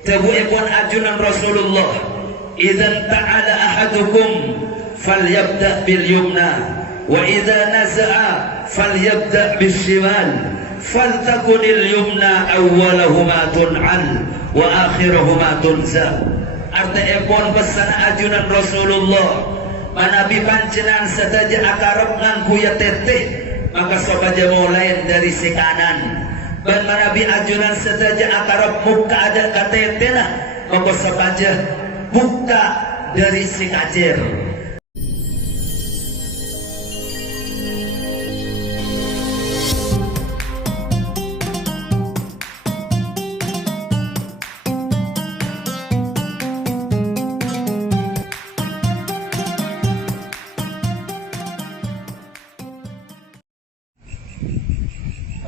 Tebuipun ajunan Rasulullah, idzan ta'ala ahadukum falyabda' bil yumna wa idza naza'a falyabda' bis shimal faltakunil yumna awwalahuma tun'al wa akhiruhuma tunza. Artiipun pesan ajunan Rasulullah, manabi pancenan sadaja akarep ngangku ya teteh, maka sobaja mulai dari si kanan. Dan manabi ajunan sadaja akarep muka ada katetena, maka sobaja buka dari si kacir.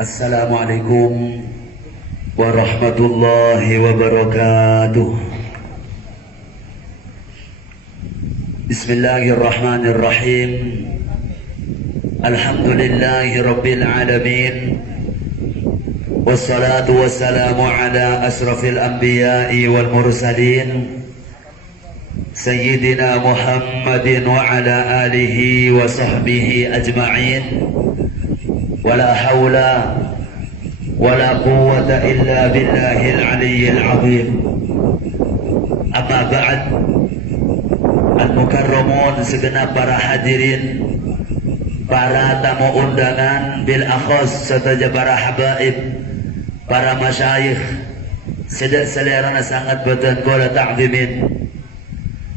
Assalamualaikum warahmatullahi wabarakatuh. Bismillahirrahmanirrahim. Alhamdulillahi rabbil alamin. Wassalatu wassalamu ala asrafil anbiya'i wal mursalin Sayyidina Muhammadin wa ala alihi wa sahbihi ajma'in. ولا حول ولا قوة إلا بالله العلي العظيم. أما بعد, al-mukarramun segenap para hadirin, para tamu undangan, bil akhas serta para habaib, para masyayikh, sedak selerana sangat betul kola ta'zimin.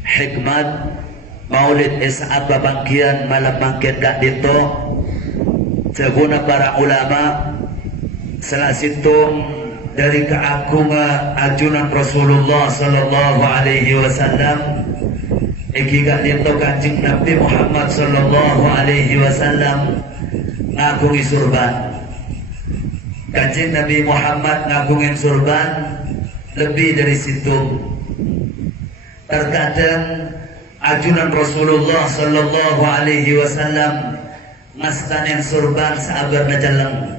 Hikmat Maulid Is'ab babangkian malam mangkin kak dito seguna para ulama selasitung dari keagungan ajunan Rasulullah sallallahu alaihi wasallam iki gak dito Kanjeng Nabi Muhammad sallallahu alaihi wasallam ngagungi surban. Kanjeng Nabi Muhammad ngagungin surban lebih dari situ. Terkadang ajunan Rasulullah sallallahu alaihi wasallam ngastanin surban sabar najaleng.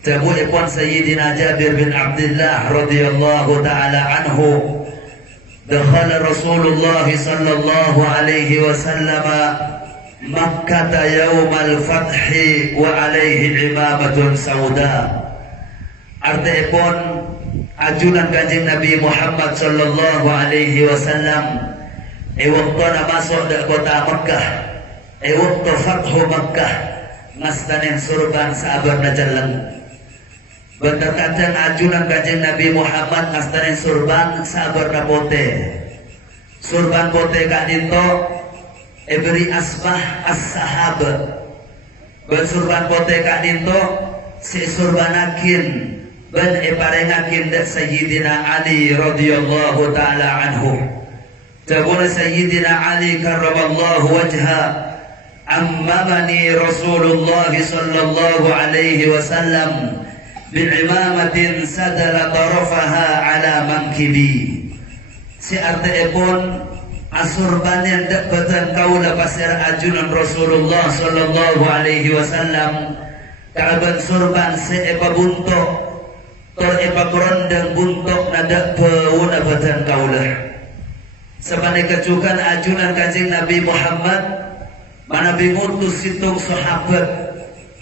Tebuipun Sayyidina Jabir bin Abdullah radhiyallahu ta'ala anhu, dakhala Rasulullah sallallahu alaihi wasallam Makkah yaumal fathi wa alaihi imamatun sauda. Artiipun ajunan Kanjeng Nabi Muhammad sallallahu alaihi wasallam waktu masuk ke kota Makkah, waktu Fathu Makkah ngastanin surban sabar najaleng. Berkatan ajunan Kanjeng Nabi Muhammad ngastanin surban sabar napote. Surban pote kak dito beri asbah as-sahabat. Bersurban pote kak dito si surbanakin ben parengakin dak Sayyidina Ali radhiyallahu ta'ala anhu. Tabun Sayyidina Ali karramallahu wajha, ammamani Rasulullah sallallahu alaihi wasallam bi'imamatin sadala tarafaha ala mankibi. Si artiipun asurban yang dakbatan kaula pasir ajunan Rasulullah sallallahu alaihi wasallam kaaban surban si epa buntok tor epa korondang buntok nadak pauna batan kaula. Sepanai kecukan ajunan Kanjeng Nabi Muhammad manabi ngutus situng sahabat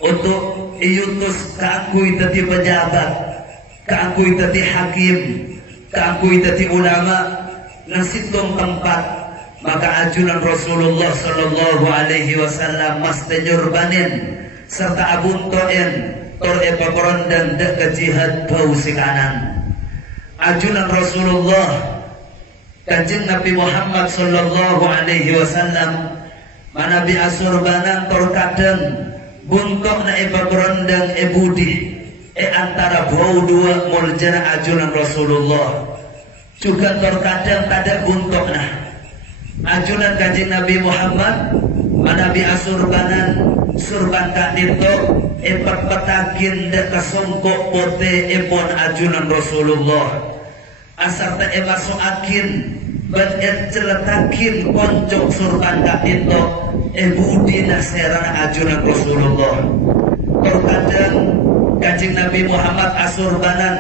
untuk iutus kaangkuy tati pejabat, kaangkuy tati hakim, kaangkuy tati ulama nang situng tempat. Maka ajunan Rasulullah sallallahu alaihi wasallam mas tenyurbanin serta abuntoen tor epakorondang dak ke jihad bau si kanan. Ajunan Rasulullah Kanjeng Nabi Muhammad sallallahu alaihi wasallam manabi asurbanan tor kadang buntok na epakorondang ebudi antara bau dua muljana ajunan Rasulullah juga tor kadang kada buntok nah ajunan Kanjeng Nabi Muhammad manabi asurbanan surban kak dito petakin dak kasongkok pote epon ajunan Rasulullah asar ta masukakin ban celetakin koncok surban kak dito budi naserana ajunan Rasulullah. Terkadang Kanjeng Nabi Muhammad asurbanan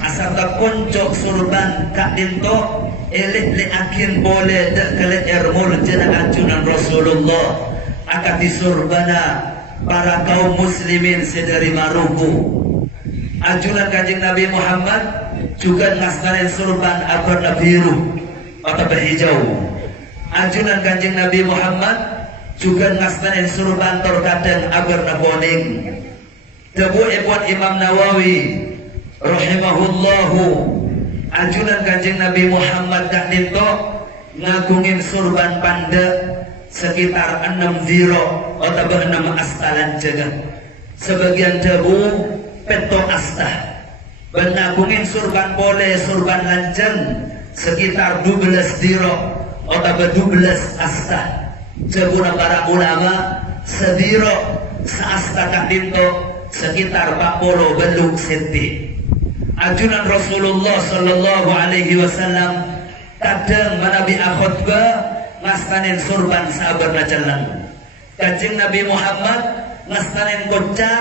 asal tak koncok surban kak dinto elit le akin boleh dak kele ermul jana ajunan Rasulullah akati surbana para kaum muslimin sedari Maruku. Ajunan Kanjeng Nabi Muhammad juga ngastanin surban abarna biru atau berhijau. Ajunan Kanjeng Nabi Muhammad juga ngastanin surban terkadang abarna kuning. Tebu buat Imam Nawawi rahimahullahu, ajunan Kanjeng Nabi Muhammad dak ninto ngagungin surban panda sekitar 6 diro atau 6 astalan jaga. Sebagian debu peto asta benagungin surban boleh surban lanjang sekitar 12 diro atau 12 asta. Jabuna para ulama sediro seasta kak dinto sekitar 40 beluk senti. Ajunan Rasulullah sallallahu alaihi wasallam kadang manabi akhutbah ngastanin surban sahabat jalan. Kanjeng Nabi Muhammad ngastanin koca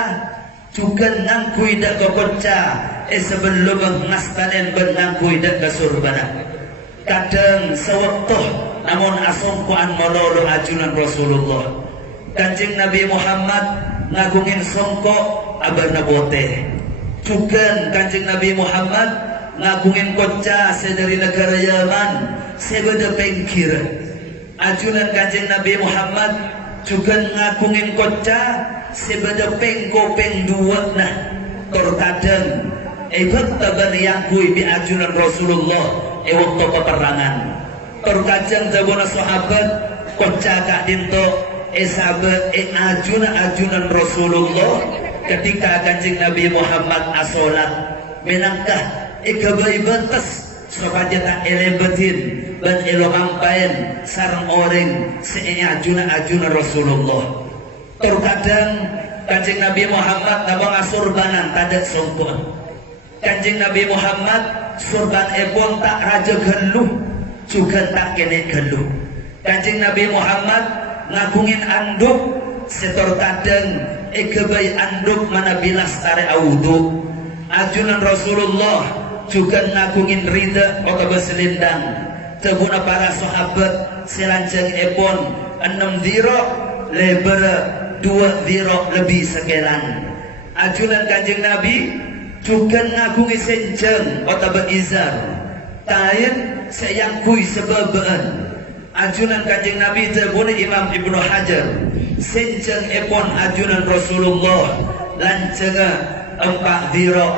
juga nangkui dak koca sebelum ngastanin benangkui dak surbana. Kadang sewaktu namun asongkuan mololo ajunan Rasulullah. Kanjeng Nabi Muhammad ngagungin songkok abarna bote. Juga Kanjeng Nabi Muhammad ngagungin koca sedari negara Yaman sebeda pengkir. Ajunan Kanjeng Nabi Muhammad juga ngagungin koca sebeda pengko pengdua nah terkadang ikut taban yang kui di ajunan Rasulullah waktu peperangan terkadang tabuna sahabat koca kak dinto sahabat ajunan Rasulullah ketika Kanjeng Nabi Muhammad asolat menangkah ikabai batas supaya tak elebetin dan elomampain sarang orang ajunan Rasulullah. Terkadang Kanjeng Nabi Muhammad nabang surbanan tadat sompon. Kanjeng Nabi Muhammad surban ebon tak raja geluh juga tak kene geluh. Kanjeng Nabi Muhammad ngagungin anduk setor kadang kebai anduk mana bilas tare awudu. Ajunan Rasulullah juga ngagungin rida atau berselendang. Teguna para sahabat selanjang ebon 6 diro lebar 2 diro lebih sekelan. Ajunan Kanjeng Nabi juga ngagungi senjang atau berizar tain sayang kui sebabaan. Ajunan Kanjeng Nabi terbunyi Imam Ibnu Hajar senjang ebon ajunan Rasulullah lancenga 4 diro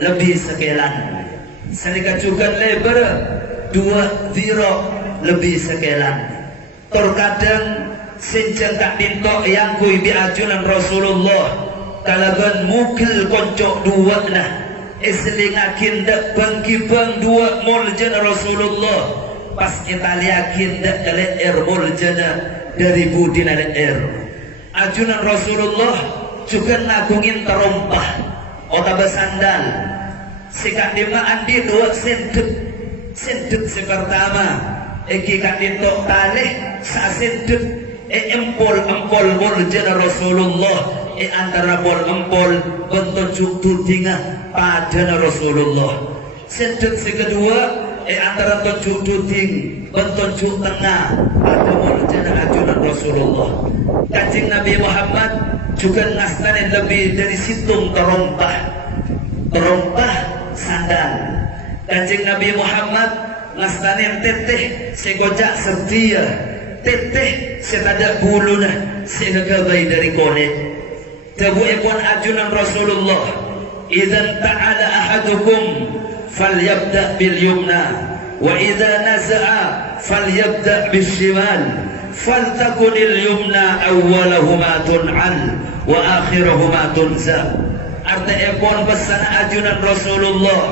lebih sekelan. Sedikit juga lebar 2 diro lebih sekelan. Terkadang senjang kak dinto yang kui di ajunan Rasulullah kalaban mukil koncok 2 nah islingakin dak bangkibang 2 muljan Rasulullah pas kita liakin dak kalian muljana dari budin ajunan Rasulullah juga ngagungin terompah otak bersandal sikak dimaan di 2 sendek sepertama eki kak dintok talih sa sendek empol muljana Rasulullah antara bol empol bentuk tudinga pada Rasulullah. Sendek kedua antara bentuk tuding bentuk tengah pada muljana ajunan Rasulullah. Kanjeng Nabi Muhammad juga ngastanin lebih dari situng terompah sandal. Kanjeng Nabi Muhammad ngastanin teteh segojak setia teteh setada buluna segabai dari kone. Tebu ekon ajunan Rasulullah idzan ta'ala ahadukum falyabda bil yumna wa idza naza'a falyabda bis shimal faltakunil yumna awwalahuma tun'al wa akhiruhuma tunza. Arti ekon pesan ajunan Rasulullah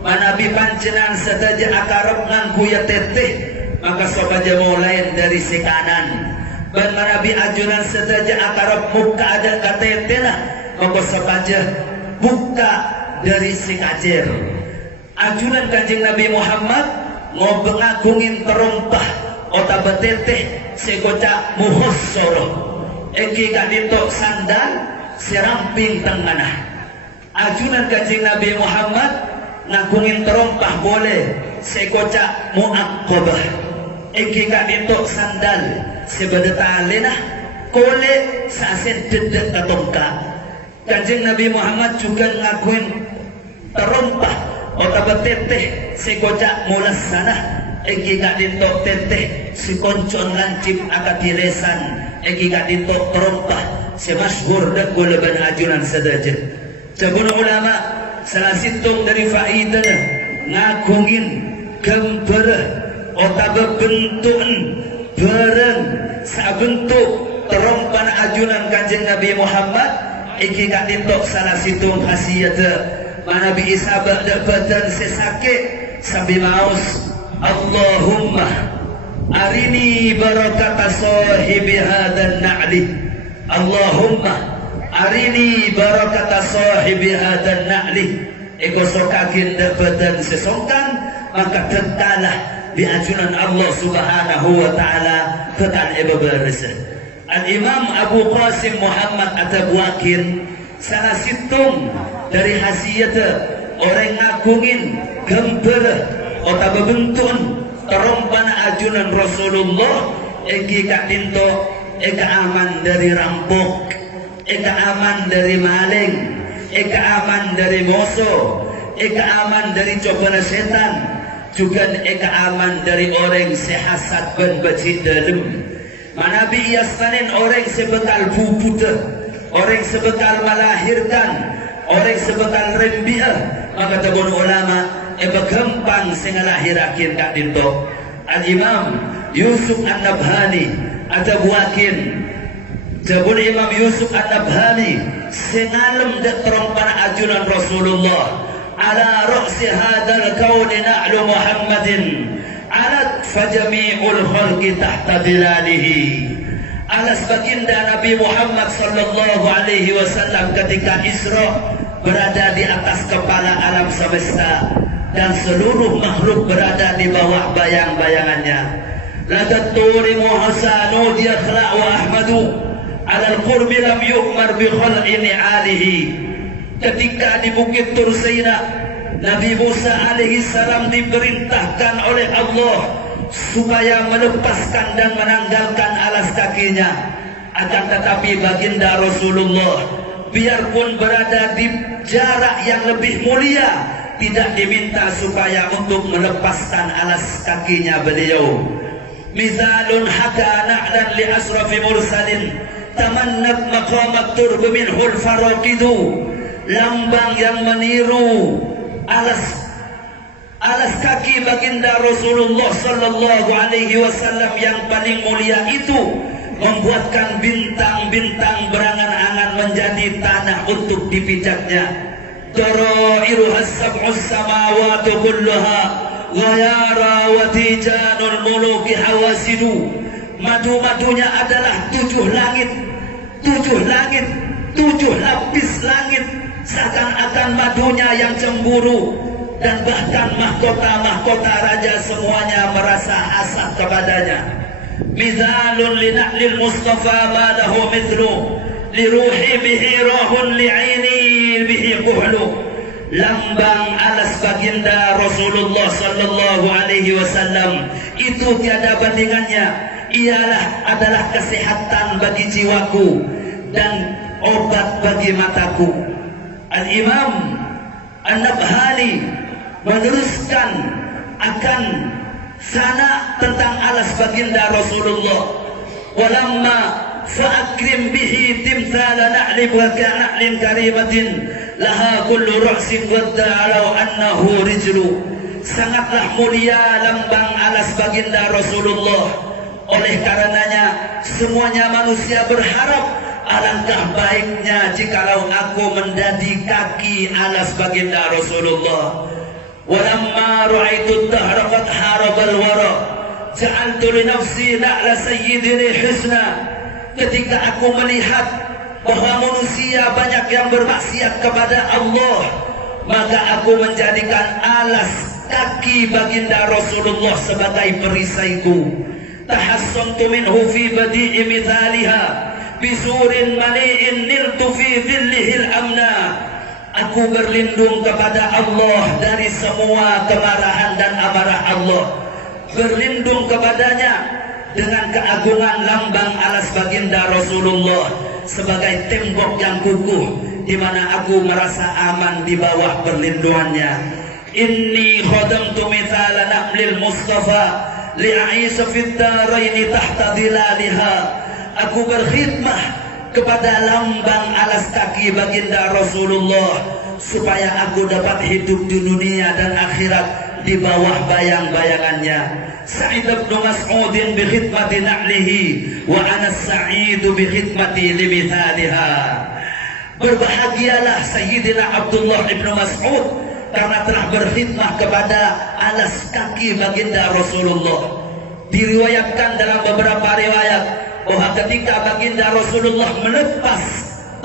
manabi pancenan sadaja akarep ngangku ya teteh maka sobaja mulai dari si kanan dan manabi ajunan sadaja akarep muka ada katetena maka sobaja buka dari si kacir. Ajunan Kanjeng Nabi Muhammad ngobengagungin terompah otak beteteh segoca muhossoro eki kadintok sandal seramping tengah. Ajunan Kanjeng Nabi Muhammad ngakungin terompah boleh sekocak muaqqabah iki kak dintok sandal sebedetale nah kole sasen dedek katongka. Kanjeng Nabi Muhammad juga ngakuin terompah atau teteh sekocak mulas sana iki kak dintok teteh si koncon lancip akadiresan iki kak dintok terompah semasyhur dak gulaban ajunan sedaja. Jabun ulama salah situng dari faidahnya ngagungin gambar atau bentukan barang sabentuk terompah ajunan Kanjeng Nabi Muhammad iki kak dintok salah situng khasiat mana bi isabah dapatan sesake sambil maus Allahumma arini barakata sahibi hadan na'li Allahumma arini barakata sahibi hadan na'li eko sokakin dapatan sesongkan maka tentalah di ajunan Allah subhanahu wa ta'ala tetan ibabarisa. Al-Imam Abu Qasim Muhammad At-Tabwakin salah situng dari khasiat orang ngagungin gambar atau bentuk terompah ajunan Rasulullah eki kak dinto eka aman dari rampok, eka aman dari maling, eka aman dari musuh, eka aman dari cobaan setan, juga eka aman dari orang sehasad dan bacin dalam. Mana biasanin orang sebekal bubut, orang sebekal melahirkan, orang sebekal rembiah, maka tabun ulama gampang sengalahirakin kak dinto. Al-Imam Yusuf An-Nabhani At-Tabwakin jabun Imam Yusuf An-Nabhani sengalem dak terompah ajunan Rasulullah ala ra'si hadal kauni na'lu Muhammadin alat fajami'ul khalqi tahta dilalihi. Alas baginda Nabi Muhammad sallallahu alaihi wasallam ketika Isra berada di atas kepala alam semesta dan seluruh makhluk berada di bawah bayang-bayangannya. Ladat turi muhasanu diakhlaq wa ahmadu ala al-qurbi lam yu'mar bi khal'in alihi. Ketika di Bukit Tursaina Nabi Musa alaihi salam diperintahkan oleh Allah supaya melepaskan dan menanggalkan alas kakinya, akan tetapi baginda Rasulullah biarpun berada di jarak yang lebih mulia tidak diminta supaya untuk melepaskan alas kakinya beliau. Mizalun haka na'lan li asrafi mursalin tamannat maqamat turb minhul faraqidu. Lambang yang meniru alas kaki baginda Rasulullah sallallahu alaihi wasallam yang paling mulia itu membuatkan bintang-bintang berangan-angan menjadi tanah untuk dipijaknya. Darairuhas sab'us samawati kulluha ghayara wa tijanul muluki hawasidu. Madu-madunya adalah 7 langit, 7 lapis langit, seakan-akan madunya yang cemburu, dan bahkan mahkota-mahkota raja semuanya merasa hasad kepadanya. Mizalun lina'lil Mustafa ma lahu mithlu liruhi bihi rahun li'aini bihi kuhlu. Lambang alas baginda Rasulullah sallallahu alaihi wasallam itu tiada bandingannya, adalah kesehatan bagi jiwaku dan obat bagi mataku. Al-Imam An-Nabhani meneruskan akan sana tentang alas baginda Rasulullah. Walamma fa'akrim bihi timthala na'li wa ka'na'lin karimatin laha kullu ra'sin wadda alau annahu rijlu. Sangatlah mulia lambang alas baginda Rasulullah. Oleh karenanya semuanya manusia berharap alangkah baiknya jikalau aku menjadi kaki alas baginda Rasulullah. Walamma ra'aitu ad-dahra qad harabal wara ja'altu li nafsi na'la sayyidina husna. Ketika aku melihat bahwa manusia banyak yang bermaksiat kepada Allah, maka aku menjadikan alas kaki baginda Rasulullah sebagai perisaiku. Tahassantu minhu fi badi'i mithaliha bisurin mali'in niltu fi dhillihil amna. Aku berlindung kepada Allah dari semua kemarahan dan amarah Allah. Berlindung kepadanya dengan keagungan lambang alas baginda Rasulullah sebagai tembok yang kukuh, di mana aku merasa aman di bawah perlindungannya. Inni khadamtu mithala naqlil Mustafa li'aisa fid daraini tahta dhilaliha. Aku berkhidmah kepada lambang alas kaki baginda Rasulullah supaya aku dapat hidup di dunia dan akhirat di bawah bayang-bayangannya. Sa'id bin Mas'ud bi khidmati na'lihi wa ana sa'idu bi khidmati limithaliha. Berbahagialah Sayyidina Abdullah ibn Mas'ud karena telah berkhidmah kepada alas kaki baginda Rasulullah. Diriwayatkan dalam beberapa riwayat bahwa ketika baginda Rasulullah melepas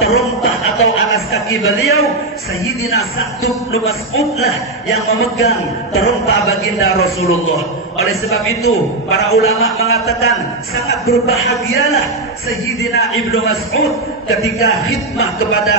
terompah atau alas kaki beliau, Sayyidina Sa'd bin Mas'ud lah yang memegang terompah baginda Rasulullah. Oleh sebab itu para ulama mengatakan sangat berbahagialah Sayyidina Ibnu Mas'ud ketika khidmah kepada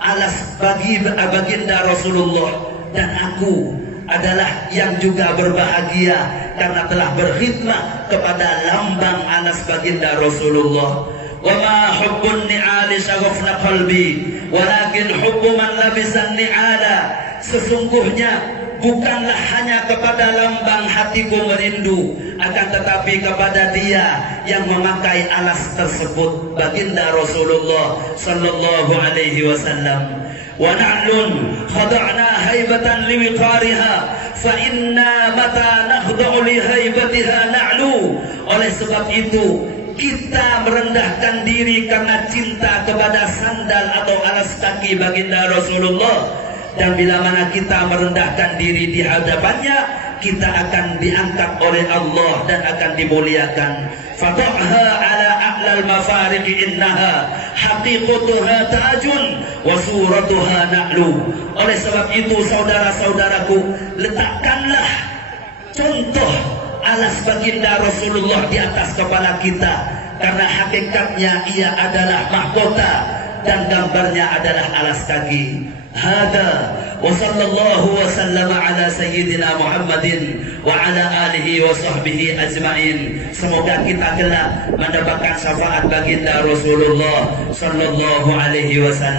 alas baginda Rasulullah. Dan aku adalah yang juga berbahagia karena telah berkhidmah kepada lambang alas baginda Rasulullah. Wa ma hubbun ni'ali syaghafna qalbi walakin hubbu man labisa ni'ala. Sesungguhnya bukanlah hanya kepada lambang hatiku merindu, akan tetapi kepada dia yang memakai alas tersebut, baginda Rasulullah sallallahu alaihi wasallam. Wa na'lun khada'na haibatan liwiqariha fa inna mata nakhda'u li haibatiha na'lu. Oleh sebab itu kita merendahkan diri karena cinta kepada sandal atau alas kaki baginda Rasulullah. Dan bila mana kita merendahkan diri di hadapannya, kita akan diangkat oleh Allah dan akan dimuliakan. Fatahha ala a'lal mafariqi innaha haqiqatuha tajun wa suratuha na'lu. Oleh sebab itu saudara-saudaraku, letakkanlah contoh alas baginda Rasulullah di atas kepala kita, karena hakikatnya ia adalah mahkota dan gambarnya adalah alas kaki. Hada wa sallallahu wa sallama ala sayyidina Muhammadin wa ala alihi wa sahbihi ajma'in. Semoga kita kelak mendapatkan syafaat baginda Rasulullah sallallahu alaihi wasallam.